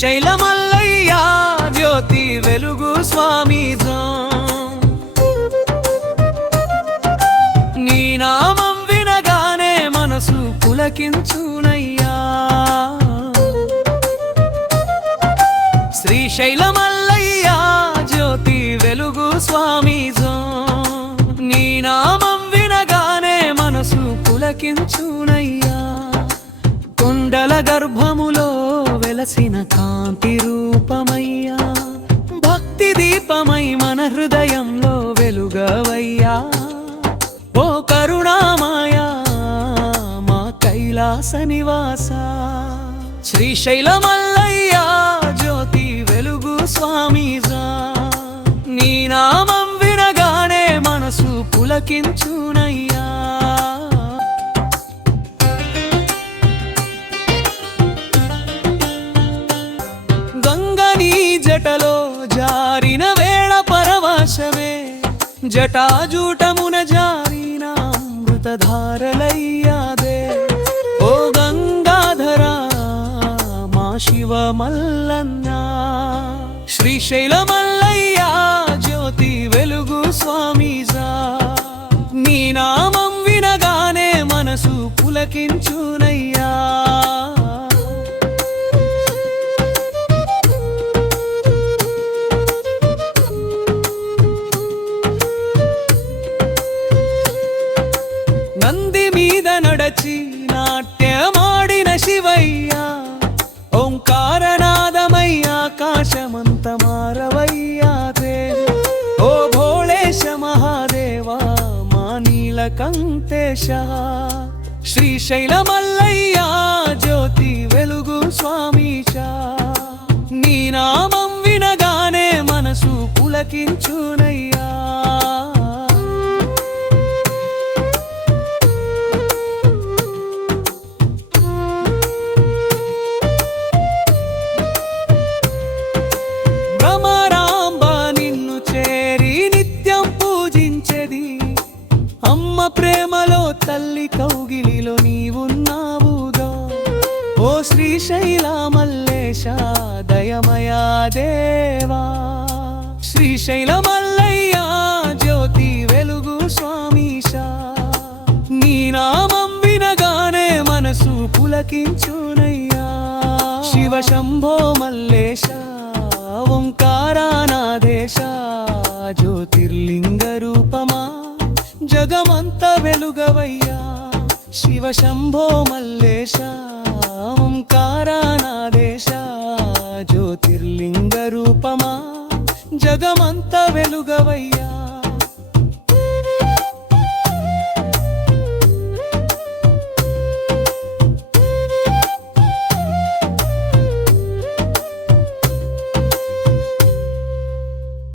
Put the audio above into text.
శ్రీశైల మల్లయ్య జ్యోతి వెలుగు స్వామి నీ నామం వినగానే మనసు పులకించునయ్యా శ్రీశైల మల్లయ్య జ్యోతి వెలుగు స్వామి నీ నామం వినగానే మనసు పులకించునయ్యా కొండల గర్భములో వెలసిన కాంతి రూపమయ్యా భక్తి దీపమై మన హృదయంలో వెలుగవయ్యా ఓ కరుణామాయా మా కైలాస నివాస శ్రీశైల మల్లయ్య జ్యోతి వెలుగు స్వామి నీ నామం వినగానే మనసు పులకించునయ్యా జటలో జారిన వేళ పరవశమే జటాజూటమున జారిన అమృతధారలయ్యాదే ఓ గంగాధర మా శివ మల్లన్న శ్రీశైల మల్లయ్య జ్యోతి వెలుగు స్వామి నీ నామం వినగానే మనసు పులకించునయ్యా నంది మీద నడచి నాట్యమాడిన శివయ్యా ఓంకారనాదమయ్య ఆకాశమంత మారవయ్యాదే ఓ భోళేశ మహాదేవా మా నీలకంఠేశ శ్రీశైల మల్లయ్య జ్యోతి వెలుగు స్వామీశ నీ నామం వినగానే మనసు పులకించునయ్యా అమ్మ ప్రేమలో తల్లి కౌగిలిలో నీవున్నావుగా ఓ శ్రీశైల మల్లేశ దయమయా దేవా శ్రీశైల మల్లయ్య జ్యోతి వెలుగు స్వామీశ నీ నామం వినగానే మనసు పులకించునయ్యా శివ శంభో మల్లేశ ఓంకారానాదేశ జ్యోతిర్లింగ రూపమా జగమంత వెలుగవయ్యా శివ శంభో మల్లేశ ఓంకారానాదేశ జ్యోతిర్లింగ రూపమా జగమంత వెలుగవయ్యా